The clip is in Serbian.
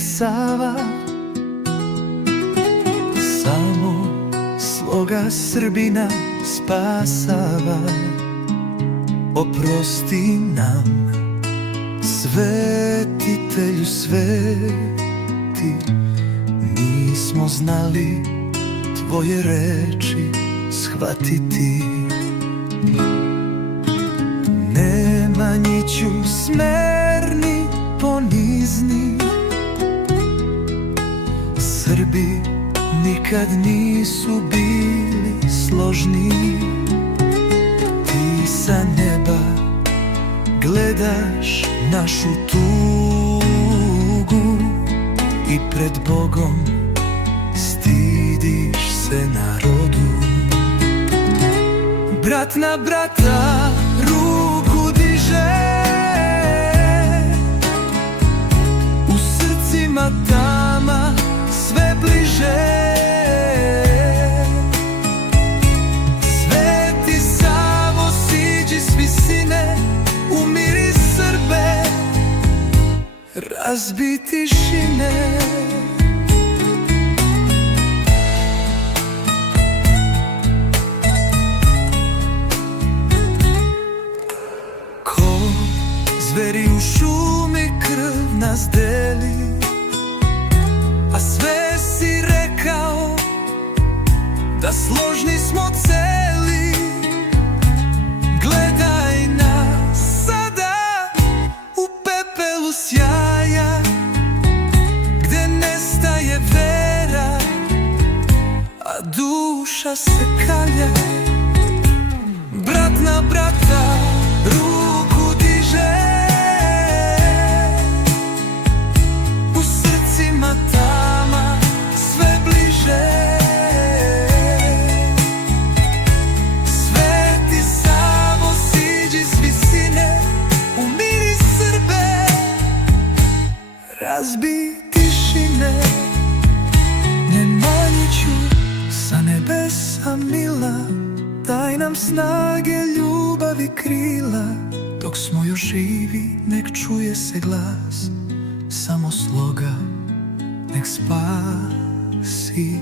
Sava, samo sloga Srbina spasava. Oprosti nam, svetitelju sveti, nismo znali tvoje reči shvatiti. Nemanjiću smerni, ponizni, Srbi nikad nisu bili složni. Ti sa neba gledaš našu tugu i pred Bogom stidiš se narodu. Brat na brata ruku diže, u srcima tama sve bliže. Sveti Savo, siđi s visine, umiri Srbe, razbi tišine. Ko zveri u šumi krv nas deli, a sve si rekao da složni smo celi. Gledaj nas sada u pepelu sjaja, gde nestaje vera, a duša se kalja. Brat na brata ruku diže, u srcima tama sve bliže. Sveti Savo, siđi s visine, umiri Srbe, razbi tišine. Nemanjiću sa nebesa mila, daj nam snage, ljubavi, krila. Dok smo još živi, nek čuje se glas, samo sloga nek spasi.